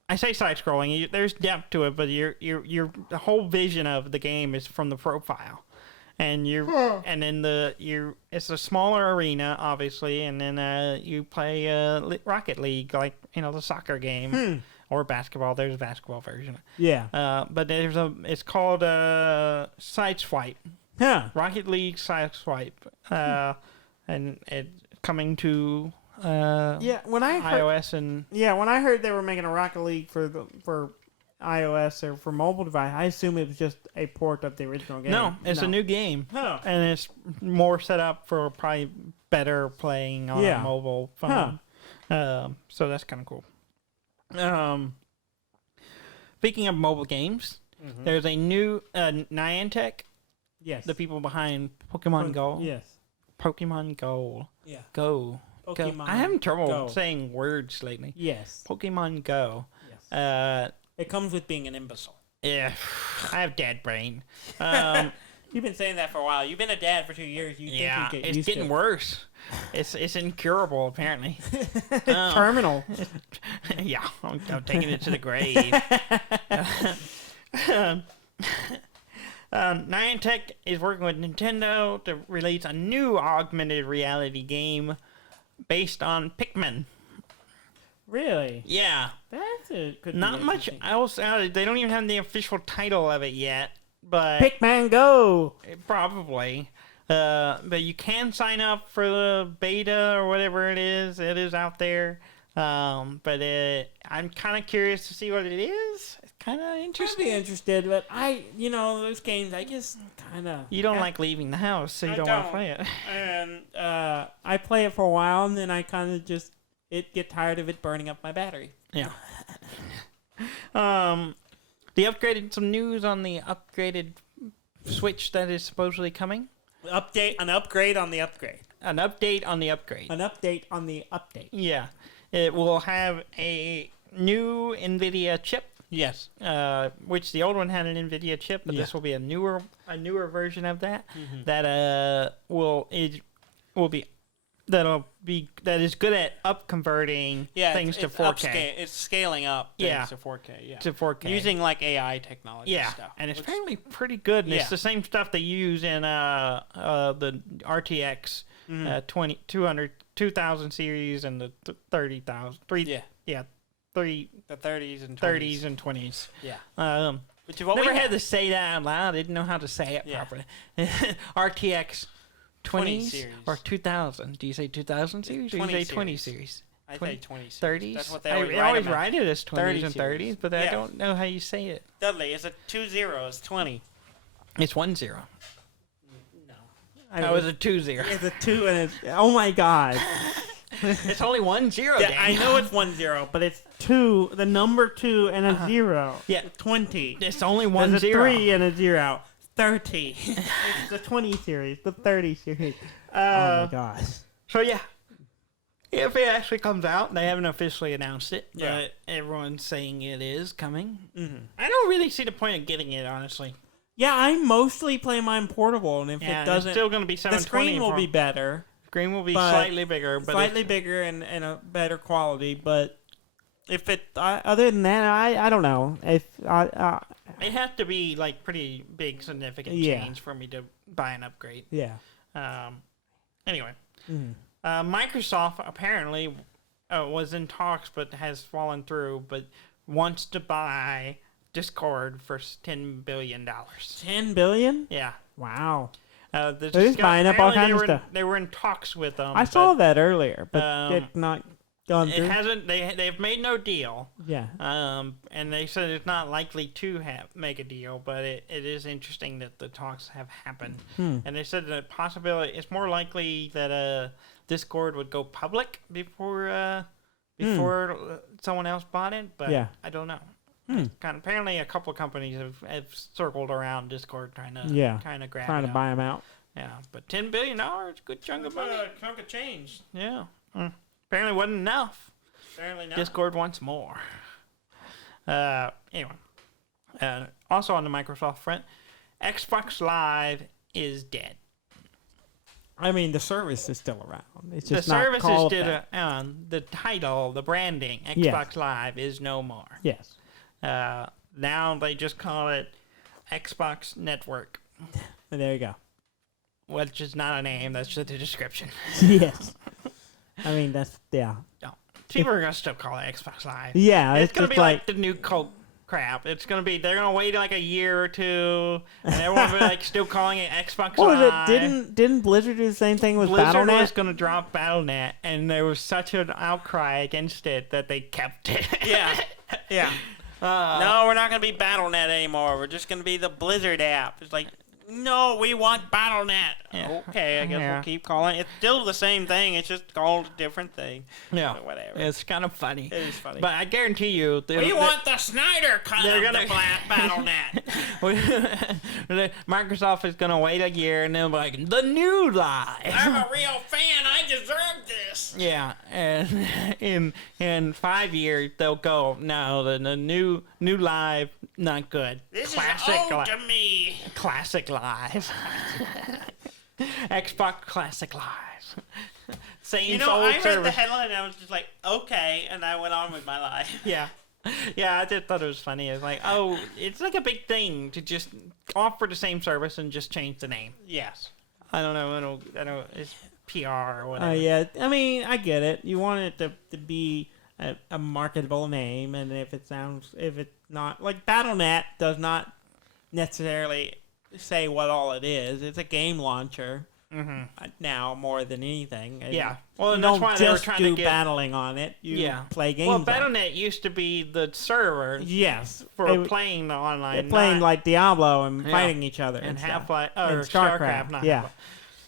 I say side-scrolling. There's depth to it, but the whole vision of the game is from the profile, and it's a smaller arena, obviously, and then you play Rocket League, like the soccer game. Or basketball. There's a basketball version. Yeah. But it's called Sideswipe. Huh. Rocket League Sideswipe. And it's coming to Yeah. When I heard, iOS and when I heard they were making a Rocket League for iOS or for mobile device, I assume it was just a port of the original game. no, it's a new game, Huh. and it's more set up for probably better playing on a mobile phone. So that's kind of cool. Speaking of mobile games, there's a new Niantic, Yes. the people behind Pokemon Go. Yes. Pokemon Go. Yeah. Go. Pokemon Go. I'm having trouble Go. saying words lately. Yes. Pokemon Go. Yes. It comes with being an imbecile. Yeah, I have dad brain. You've been saying that for a while. You've been a dad for 2 years. You Yeah, think you get it's used getting to worse. It's incurable, apparently. Terminal. Yeah, I'm taking it to the grave. Niantic is working with Nintendo to release a new augmented reality game based on Pikmin. Really? Yeah, That's a good. not much else out of it. They don't even have the official title of it yet, but Pikmin Go. probably. But you can sign up for the beta or whatever it is. It is out there. But I'm kind of curious to see what it is. It's kind of I'd interesting. be interested, but those games, I just kind of. You don't like leaving the house, so you don't want to play it. And I play it for a while, and then I kind of just get tired of it burning up my battery. Yeah. They upgraded some news on the upgraded Switch that is supposedly coming. An upgrade on the upgrade. An update on the upgrade. An update on the update. Yeah. It will have a new NVIDIA chip. Yes. Which the old one had an NVIDIA chip, but this will be a newer version of that. That is good at converting things to 4K. It's scaling up things to 4K. Yeah. To 4K. Using like AI technology Yeah, stuff. and it's apparently pretty good. And Yeah. it's the same stuff they use in the RTX 2000 series and the 30,000. The 30s and 20s. 30s and 20s. Yeah. Which is what Never we had have. to say that out loud. I didn't know how to say it properly. RTX 20s series. or 2000? Do you say 2000 series or do you 20 say 20 series. series? I say 20 series. 30s? That's what they I always always write write it as 20s 30 and 30s, series. but I Yeah. don't know how you say it. Dudley, is it 2-0? It's 20. It's 1-0. No. Oh, it's a 2-0. It's a 2 and it's. Oh my god. It's only 1-0. Yeah, Dan. I know it's 1-0, but it's 2, the number 2 and a 0. Yeah, 20. it's only There's 1-0. a 3 and a 0. 30. It's the 20 series, the 30 series. Oh my gosh. So yeah, if it actually comes out, they haven't officially announced it, Yeah. but everyone's saying it is coming. Mm-hmm. I don't really see the point of getting it, honestly. Yeah, I mostly play mine portable, and if Yeah, it doesn't, it's still going to be the 720. screen will be better, Screen will be but slightly bigger, but slightly bigger and a better quality. But if it, other than that, I don't know. If it has to be like pretty big, significant Yeah. change for me to buy an upgrade. yeah. Anyway, Mhm. Microsoft apparently was in talks, but has fallen through, but wants to buy Discord for $10 billion. 10 billion? Yeah. Wow. They're just buying up all kinds of stuff. They were in talks with them. I saw that earlier, but it's not gone It through. hasn't. They've made no deal. Yeah. And they said it's not likely to make a deal, but it is interesting that the talks have happened. And they said that possibility it's more likely that Discord would go public before before someone else bought it, but Yeah. I don't know. Apparently, a couple of companies have circled around Discord trying to grab trying it to up. buy them out. Yeah, but $10 billion, good chunk of money. Chunk of change. Yeah. Apparently wasn't enough. Apparently not. Discord wants more. Anyway. Also on the Microsoft front, Xbox Live is dead. I mean, the service is still around. It's just The not service is called still that. the title, the branding, Xbox Yes. Live is no more. Yes. Now they just call it Xbox Network, There you go. which is not a name. That's just a description. Yes. I mean, that's, yeah. No, people are gonna still call it Xbox Live. Yeah, It's gonna just be like the new Coke crap. It's gonna be they're gonna wait like a year or two, and everyone will be like still calling it Xbox what was Live. it? Didn't Blizzard do the same thing with Blizzard BattleNet? was gonna drop BattleNet, and there was such an outcry against it that they kept it. Yeah. Yeah. No, we're not going to be BattleNet anymore. We're just going to be the Blizzard app. It's like, no, we want BattleNet. Yeah. Okay, I guess we'll keep calling it. It's still the same thing. It's just called a different thing. Yeah, But whatever. it's kind of funny. It is funny. But I guarantee you, We want the Snyder cut they're of gonna- the BattleNet. Microsoft is gonna wait a year and they'll be like the new live. I'm a real fan. I deserve this. Yeah, and in 5 years they'll go no, the new live not good. This Classic is old to me. Classic Live. Xbox Classic Live. Same You know, old I read service. the headline and I was just like, okay, and I went on with my life. Yeah. Yeah, I just thought it was funny. It's like, oh, it's like a big thing to just offer the same service and just change the name. Yes. I don't know. It's PR or whatever. Yeah, I mean, I get it. You want it to be a marketable name, and if it's not like BattleNet does not necessarily say what all it is. It's a game launcher now more than anything. And Yeah. Well, you and that's don't why they were just trying do to get. battling on it. You play games. Well, on it. BattleNet used to be the server Yes, for playing the online. playing not- like Diablo and Yeah. fighting each other and stuff. Half-Life or And StarCraft. Not yeah.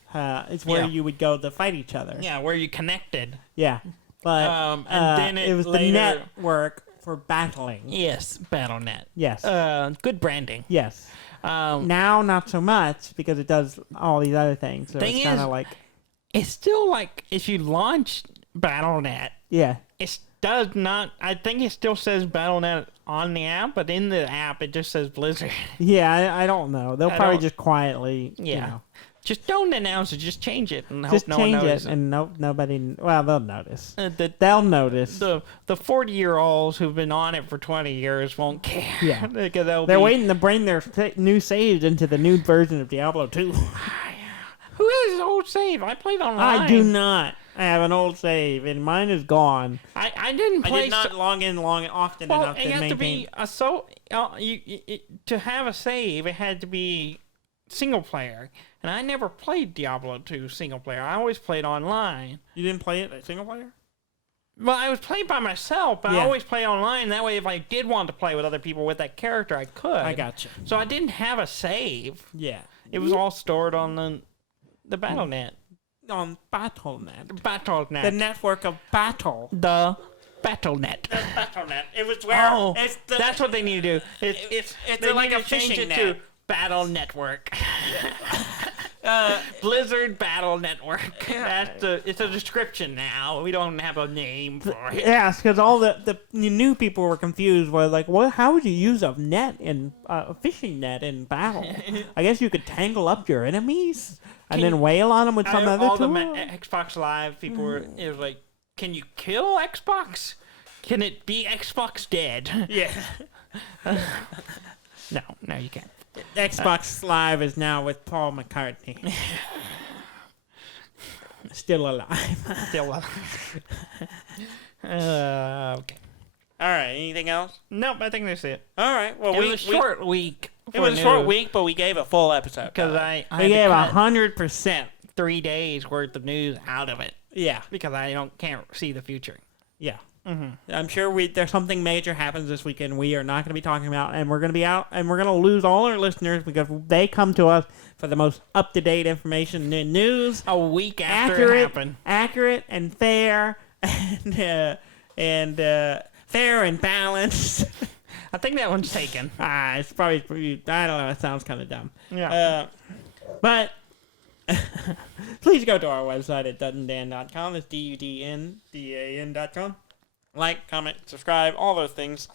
Half-Life. It's where Yeah. you would go to fight each other. Yeah, where you connected. Yeah. But And then it was later- the network for battling. Yes, BattleNet. Yes. Good branding. Yes. Now, not so much because it does all these other things. So Thing it's kind is- of like, It's still like if you launch BattleNet, yeah. it does not. I think it still says BattleNet on the app, but in the app it just says Blizzard. Yeah, I don't know. They'll I probably don't- just quietly, Yeah. you know, Just don't announce it. Just change it and just hope no one change it, notices. and nobody. Well, they'll notice. The They'll notice. 40-year-olds who've been on it for 20 years won't care. Yeah. Because They're waiting to bring their new saves into the new version of Diablo 2. Who has old save? I played online. I do not. I have an old save, and mine is gone. I didn't I play. did not log in often Well, enough it to had to maintain. be to have a save. It had to be single player, and I never played Diablo 2 single player. I always played online. You didn't play it single player? Well, I was playing by myself, but I Yeah. always play online. That way, if I did want to play with other people with that character, I could. I got you. So I didn't have a save. Yeah. It was all stored on the BattleNet. On BattleNet. BattleNet. The network of battle. The BattleNet. BattleNet. It was where Oh, it's the, that's what they need to do. it's they like need a to change fishing it to net. Battle Network. Blizzard Battle Network. It's a description now. We don't have a name for it. Yes, because all the new people were confused. Were like, "What? How would you use a net in a fishing net in battle? I guess you could tangle up your enemies and then wail on them with some other all tool." the Xbox Live people were. It was like, can you kill Xbox? Can it be Xbox dead? Yeah. No, you can't. Xbox Live is now with Paul McCartney, still alive. Still okay. All right. Anything else? Nope, I think that's it. All right. Well, It was a short week. It was a short week, but we gave a full episode. because I We gave had to cut 100%. 3 days worth of news out of it Yeah, because I can't see the future. yeah. I'm sure there's something major happens this weekend we are not going to be talking about, and we're going to be out, and we're going to lose all our listeners because they come to us for the most up-to-date information and news. A week after it happened. accurate and fair, and fair and balanced. I think that one's taken. It's probably, I don't know, it sounds kind of dumb. Yeah. But please go to our website at duddendan.com. That's DUDNDAN.com. Like, comment, subscribe, all those things.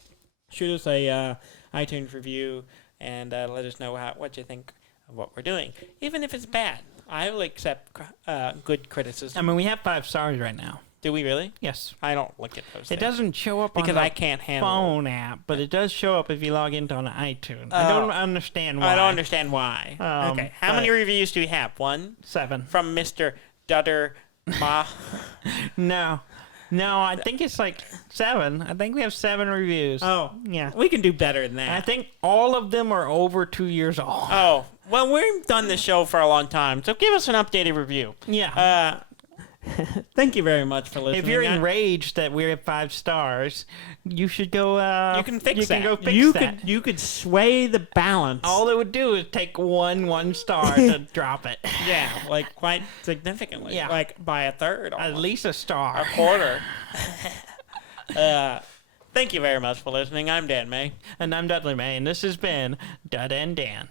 Shoot us a iTunes review and let us know what you think of what we're doing. Even if it's bad, I will accept good criticism. I mean, we have 5 stars right now. Do we really? Yes. I don't look at those It things. doesn't show up because on the I can't handle phone app, but it does show up if you log into an iTunes. I don't understand why. I don't understand why. Okay. How many reviews do we have? 1? 7. From Mr. Dudder Ma. No, I think it's like 7. I think we have 7 reviews. Oh, Yeah. we can do better than that. I think all of them are over 2 years old. Oh, well, we've done this show for a long time, so give us an updated review. Yeah. Thank you very much for listening. If you're enraged that we have 5 stars, you should go. you can fix that. You can go fix that. You could sway the balance. All it would do is take one star to drop it. Yeah, like quite significantly. Yeah. Like by a third. At Almost. least a star. A quarter. Thank you very much for listening. I'm Dan May. And I'm Dudley May, and this has been Dud and Dan.